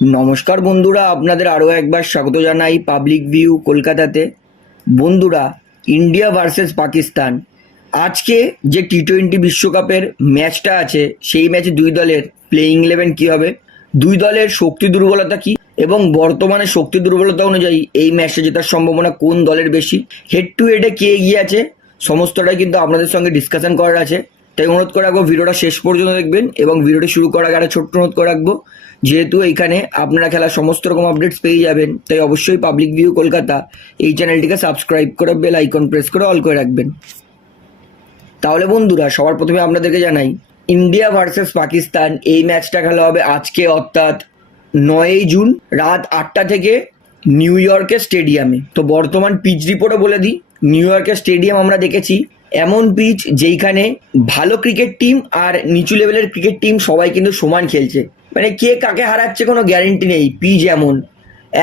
নমস্কার বন্ধুরা, আপনাদের আরও একবার স্বাগত জানাই পাবলিক ভিউ কলকাতাতে। বন্ধুরা ইন্ডিয়া ভার্সেস পাকিস্তান আজকে যে টি টোয়েন্টি বিশ্বকাপের ম্যাচটা আছে, সেই ম্যাচে দুই দলের প্লেইং ইলেভেন কী হবে? দুই দলের শক্তি দুর্বলতা কী? এবং বর্তমানে শক্তি দুর্বলতা অনুযায়ী এই ম্যাচটা জেতার সম্ভাবনা কোন দলের বেশি? হেড টু হেডে কে এগিয়ে আছে? সমস্তটাই কিন্তু আপনাদের সঙ্গে ডিসকাশন করার আছে। তাই অনুরোধ করে রাখব, ভিডিওটা শেষ পর্যন্ত দেখবেন এবং ভিডিওটি শুরু করার আগে একটা ছোট্ট অনুরোধ করে রাখব। যেহেতু এইখানে আপনারা খেলার সমস্ত রকম আপডেটস পেয়ে যাবেন, তাই অবশ্যই পাবলিক ভিউ কলকাতা এই চ্যানেলটিকে সাবস্ক্রাইব করে বেল আইকন প্রেস করে অল করে রাখবেন। তাহলে বন্ধুরা, সবার প্রথমে আপনাদেরকে জানাই, ইন্ডিয়া ভার্সেস পাকিস্তান, এই ম্যাচটা খেলা হবে আজকে অর্থাৎ নয়ই জুন রাত আটটা থেকে নিউ ইয়র্কের স্টেডিয়ামে তো বর্তমান পিচ রিপোর্টও বলে দিই, নিউ ইয়র্কের স্টেডিয়াম আমরা দেখেছি এমন পিচ যেইখানে ভালো ক্রিকেট টিম আর নিচু লেভেলের ক্রিকেট টিম সবাই কিন্তু সমান খেলছে। মানে কে কাকে হারাচ্ছে কোনো গ্যারেন্টি নেই পিচ এমন।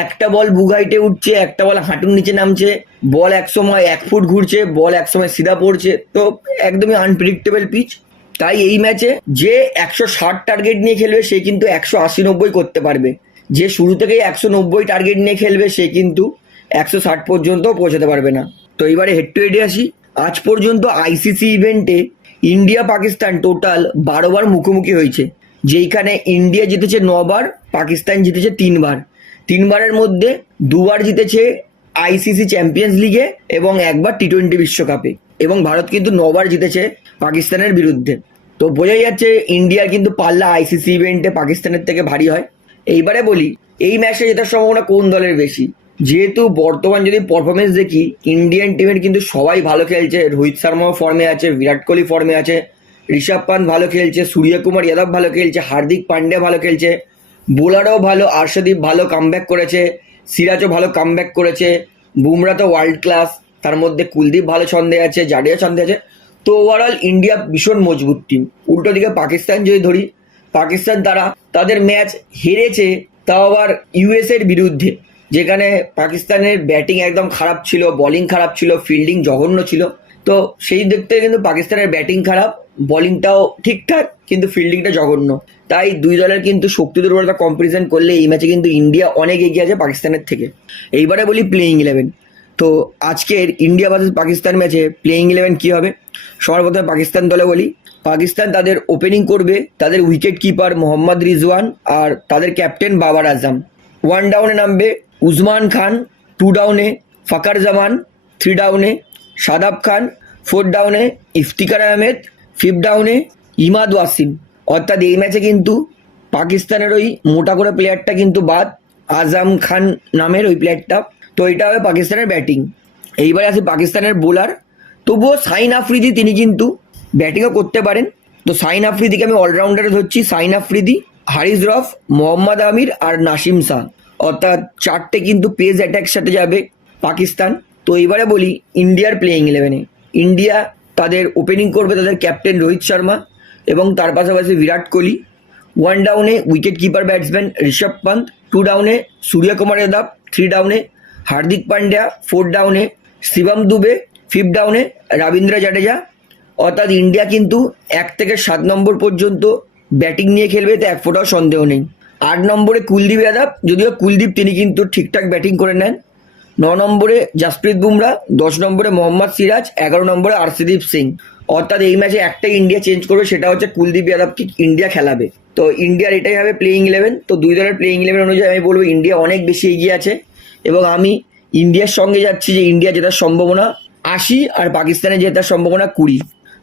একটা বল বুগাইটে উঠছে, একটা বল হাঁটুর নিচে নামছে বল এক সময় এক ফুট ঘুরছে বল এক সময় সিধা পড়ছে, তো একদমই আনপ্রেডিক্টেবল পিচ তাই এই ম্যাচে যে একশো ষাট টার্গেট নিয়ে খেলবে, সে কিন্তু একশো আশি নব্বই করতে পারবে। যে শুরু থেকেই একশো নব্বই টার্গেট নিয়ে খেলবে, সে কিন্তু একশো ষাট পর্যন্ত পৌঁছাতে পারবে না। তো এবারে হেড টু হেডে আসি। আজ পর্যন্ত আইসিসি ইভেন্টে ইন্ডিয়া পাকিস্তান টোটাল বারোবার মুখোমুখি হয়েছে। যেইখানে ইন্ডিয়া জিতেছে নবার পাকিস্তান জিতেছে তিনবার তিনবারের মধ্যে দুবার জিতেছে আইসিসি চ্যাম্পিয়ন্স লিগে এবং একবার টি টোয়েন্টি বিশ্বকাপে এবং ভারত কিন্তু নবার জিতেছে পাকিস্তানের বিরুদ্ধে। তো বোঝাই যাচ্ছে ইন্ডিয়ার কিন্তু পাল্লা আইসিসি ইভেন্টে পাকিস্তানের থেকে ভারী হয়। এইবারে বলি, এই ম্যাচে জেতার সম্ভাবনা কোন দলের বেশি? যেহেতু বর্তমান যদি পারফরমেন্স দেখি ইন্ডিয়ান টিমের কিন্তু সবাই ভালো খেলছে। রোহিত শর্মাও ফর্মে আছে, বিরাট কোহলি ফর্মে আছে, ঋষভ পান্ত ভালো খেলছে, সূর্যকুমার যাদব ভালো খেলছে, হার্দিক পান্ডে ভালো খেলছে বোলারও ভালো, আর্শদীপ ভালো কামব্যাক করেছে, সিরাজও ভালো কামব্যাক করেছে, বুমরা তো ওয়ার্ল্ড ক্লাস তার মধ্যে কুলদীপ ভালো ছন্দে আছে জাডেজা ছন্দে আছে। তো ওভারঅল ইন্ডিয়া ভীষণ মজবুত টিম উল্টো দিকে পাকিস্তান যদি ধরি, পাকিস্তান তারা তাদের ম্যাচ হেরেছে, তাও আবার ইউএস এর বিরুদ্ধে। যেখানে পাকিস্তানের ব্যাটিং একদম খারাপ ছিল বোলিং খারাপ ছিল ফিল্ডিং জঘন্য ছিল। তো সেই দিক থেকে কিন্তু পাকিস্তানের ব্যাটিং খারাপ বোলিংটাও ঠিকঠাক, কিন্তু ফিল্ডিংটা জঘন্য। তাই দুই দলের কিন্তু শক্তি দুর্বলতা কম্পারিজন করলে এই ম্যাচে কিন্তু ইন্ডিয়া অনেক এগিয়ে আছে পাকিস্তানের থেকে। এইবারে বলি প্লেইং ইলেভেন তো আজকের ইন্ডিয়া ভার্সেস পাকিস্তান ম্যাচে প্লেইং ইলেভেন কী হবে? সবার প্রথমে পাকিস্তান দলে বলি, পাকিস্তান তাদের ওপেনিং করবে, তাদের উইকেট কিপার মোহাম্মদ রিজওয়ান আর তাদের ক্যাপ্টেন বাবার আজম। ওয়ান ডাউনে নামবে উজমান খান টু ডাউনে ফাকার জামান থ্রি ডাউনে সাদাব খান ফোর ডাউনে ইফতিকার আহমেদ ফিফ ডাউনে ইমাদ ওয়াসিম। অর্থাৎ এই ম্যাচে কিন্তু পাকিস্তানের ওই মোটা করে প্লেয়ারটা কিন্তু বাদ, আজম খান নামের ওই প্লেয়ারটা তো এটা হবে পাকিস্তানের ব্যাটিং এইবারে আসি পাকিস্তানের বোলার তবুও সাইন আফ্রিদি তিনি কিন্তু ব্যাটিংও করতে পারেন। তো সাইন আফ্রিদিকে আমি অলরাউন্ডারে ধরছি। সাইন আফ্রিদি, হারিস রফ, মোহাম্মদ আমির আর নাসিম শাহ। অর্থাৎ চারটে কিন্তু পেজ অ্যাটাক সাথে যাবে পাকিস্তান। তো এবারে বলি, ইন্ডিয়ার প্লেয়িং ইলেভেনে ইন্ডিয়া তাদের ওপেনিং করবে তাদের ক্যাপ্টেন রোহিত শর্মা এবং তার পাশাপাশি বিরাট কোহলি। ওয়ান ডাউনে wicket keeper batsman Rishabh Pant two ডাউনে সূর্যকুমার যাদব থ্রি ডাউনে হার্দিক পান্ডিয়া ফোর ডাউনে শিবম দুবে ফিফ ডাউনে রবীন্দ্র জাডেজা। অর্থাৎ ইন্ডিয়া কিন্তু এক থেকে সাত নম্বর পর্যন্ত ব্যাটিং নিয়ে খেলবে, তো এক ফোটাও সন্দেহ নেই। আট নম্বরে কুলদীপ যাদব, যদিও কুলদীপ তিনি কিন্তু ঠিকঠাক ব্যাটিং করে নেন। ন নম্বরে জাসপ্রীত বুমরা, দশ নম্বরে মোহাম্মদ সিরাজ, এগারো নম্বরে আরশদীপ সিং। অর্থাৎ এই ম্যাচে একটাই ইন্ডিয়া চেঞ্জ করবে, সেটা হচ্ছে কুলদীপ যাদবকে ইন্ডিয়া খেলাবে। তো ইন্ডিয়ার এটাই হবে প্লেইং ইলেভেন তো দুই দলের প্লেইং ইলেভেন অনুযায়ী আমি বলব, ইন্ডিয়া অনেক বেশি এগিয়ে আছে এবং আমি ইন্ডিয়ার সঙ্গে যাচ্ছি যে ইন্ডিয়া জেতার সম্ভাবনা আশি আর পাকিস্তানে জেতার সম্ভাবনা কুড়ি।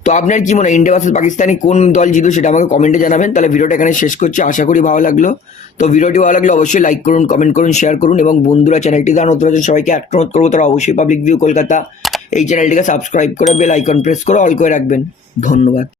তো আপনার কি মনে হয়, ইন্ডিয়া ভার্সেস পাকিস্তানি কোন দল জিতবে সেটা আমাকে কমেন্টে জানাবেন। তাহলে ভিডিওটা এখানে শেষ করছি, আশা করি ভালো লাগল। তো ভিডিওটি ভালো লাগলে অবশ্যই লাইক করুন কমেন্ট করুন শেয়ার করুন এবং বন্ধুরা চ্যানেলটি তার নতুন আছে সবাইকে অ্যাক্রোধ করব, তারা অবশ্যই পাবলিক ভিউ কলকাতা এই চ্যানেলটিকে সাবস্ক্রাইব করে বেল আইকন প্রেস করে অল করে রাখবেন। ধন্যবাদ।